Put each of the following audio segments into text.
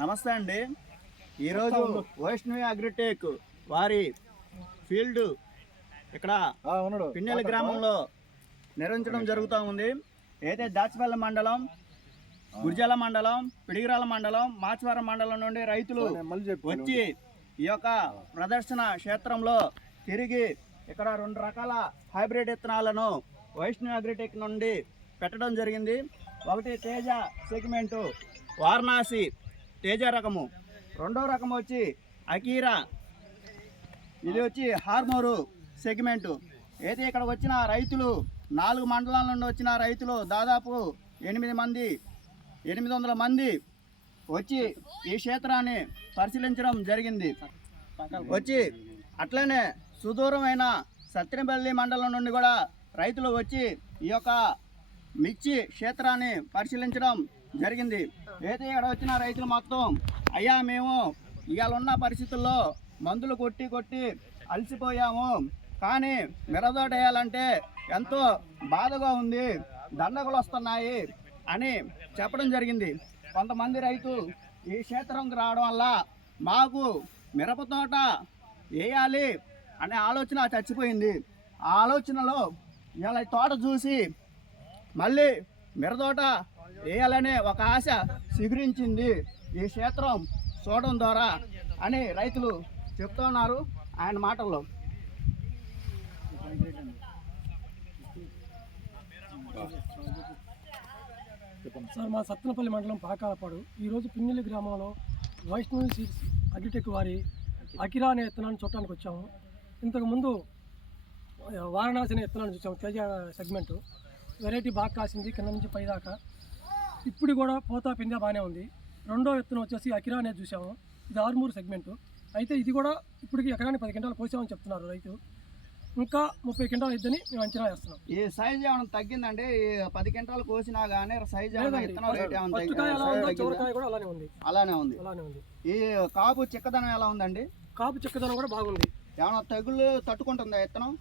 నమస్తే అండి. ఈరోజు వైష్ణవి అగ్రిటెక్ వారి ఫీల్డ్ ఇక్కడ పిన్నెల గ్రామంలో నిర్వహించడం జరుగుతూ ఉంది. అయితే దాచిపల్లి మండలం, గుర్జాల మండలం, పిడిగిరాల మండలం, మాచవరం మండలం నుండి రైతులు వచ్చి ఈ యొక్క ప్రదర్శన క్షేత్రంలో తిరిగి ఇక్కడ 2 రకాల హైబ్రిడ్ విత్తనాలను వైష్ణవి అగ్రిటెక్ నుండి పెట్టడం జరిగింది. ఒకటి తేజ సెగ్మెంటు వారణాసి తేజ రకము, రెండో రకం వచ్చి అకీరా, ఇది వచ్చి హార్మోరు సెగ్మెంటు. అయితే ఇక్కడ వచ్చిన రైతులు 4 మండలాల నుండి వచ్చిన రైతులు దాదాపు 800 మంది వచ్చి ఈ క్షేత్రాన్ని పరిశీలించడం జరిగింది. వచ్చి అట్లనే సుదూరమైన సత్తెనపల్లి మండలం నుండి కూడా రైతులు వచ్చి ఈ యొక్క మిర్చి క్షేత్రాన్ని పరిశీలించడం జరిగింది. అయితే ఇక్కడ వచ్చిన రైతులు మొత్తం అయ్యా మేము ఇవాళ ఉన్న పరిస్థితుల్లో మందులు కొట్టి అలసిపోయాము, కానీ మిరదోట వేయాలంటే ఎంతో బాధగా ఉంది, దండగలు వస్తున్నాయి అని చెప్పడం జరిగింది. కొంతమంది రైతు ఈ క్షేత్రంకి రావడం వల్ల మాకు మిరప తోట వేయాలి అనే ఆలోచన చచ్చిపోయింది. ఆ ఆలోచనలో ఇలా తోట చూసి మళ్ళీ మిరతోట వేయాలనే ఒక ఆశ చిగురించింది ఈ క్షేత్రం చూడడం ద్వారా అని రైతులు చెప్తున్నారు ఆయన మాటల్లో. సార్, మా సత్తెనపల్లి మండలం పాకాలపాడు ఈరోజు పిన్నెల్లి గ్రామంలో వైష్ణవి సీడ్స్ అగ్రిటెక్ వారి అకిరా అనే విత్తనాన్ని చూడటానికి వచ్చాము. ఇంతకుముందు వారణాసి అనే విత్తనాన్ని చూసాము, తేజ సెగ్మెంటు. వెరైటీ బాగా కాసింది కింద నుంచి పై దాకా. ఇప్పుడు కూడా పోతా పిందా బాగానే ఉంది. రెండో విత్తనం వచ్చేసి అకిరా అనేది చూసాము, ఇది ఆర్మూర్ సెగ్మెంటు. అయితే ఇది కూడా ఇప్పటికి ఎకరానికి 10 క్వింటాలు పోసామని చెప్తున్నారు రైతు. ఇంకా 30 క్వింటాలు ఇద్దని మేము అంచనా వేస్తున్నాం. ఈ సైజ్ ఏమైనా తగ్గిందండి? 10 క్వింటాలు కోసినా కానీ సైజ్ చివరికాయ కూడా అలానే ఉంది. ఈ కాపు చిక్కదనం ఎలా ఉందండి? కాపు చిక్కదనం కూడా బాగుంది. ఏమైనా తెగులు తట్టుకుంటుందా విత్తనం?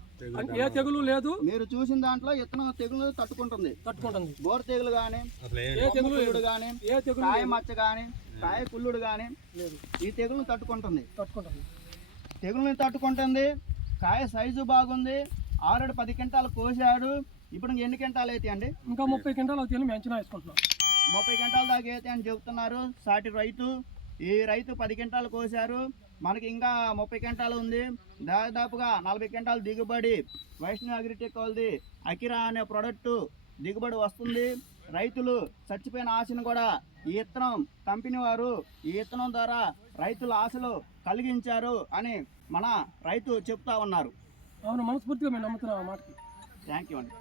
ఏ తెగులు లేదు. మీరు చూసిన దాంట్లో విత్తనం తెగులు తట్టుకుంటుంది. బోర్ తెగులు కానీ, తెగులు కానీ, కాయ మచ్చ కానీ, కాయ కుళ్ళుడు కానీ ఈ తెగులను తట్టుకుంటుంది. తెగుల్ని తట్టుకుంటుంది. కాయ సైజు బాగుంది. ఆల్రెడీ 10 క్వింటాలు కోసాడు. ఇప్పుడు ఎన్ని క్వింటాలు అయితే అండి? ఇంకా 30 క్వింటాలు అవుతాయని మేము అంచనా వేసుకుంటున్నాం. 30 క్వింటాల దాకా అయితే అని చెబుతున్నారు సాటి రైతు. ఈ రైతు 10 క్వింటాలు కోసారు, మనకి ఇంకా 30 క్వింటాలు ఉంది. దాదాపుగా 40 క్వింటాలు దిగుబడి వైష్ణవి అగ్రిటెక్ వాళ్ళది అకిరా అనే ప్రోడక్ట్ దిగుబడి వస్తుంది. రైతులు చచ్చిపోయిన ఆశను కూడా ఈ విత్తనం కంపెనీ వారు ఈ విత్తనం ద్వారా రైతుల ఆశలు కలిగించారు అని మన రైతు చెప్తా ఉన్నారు. అవును, మనస్ఫూర్తిగా మేము నమ్ముతున్నాం ఆ మాటకి. థ్యాంక్ యూ అండి.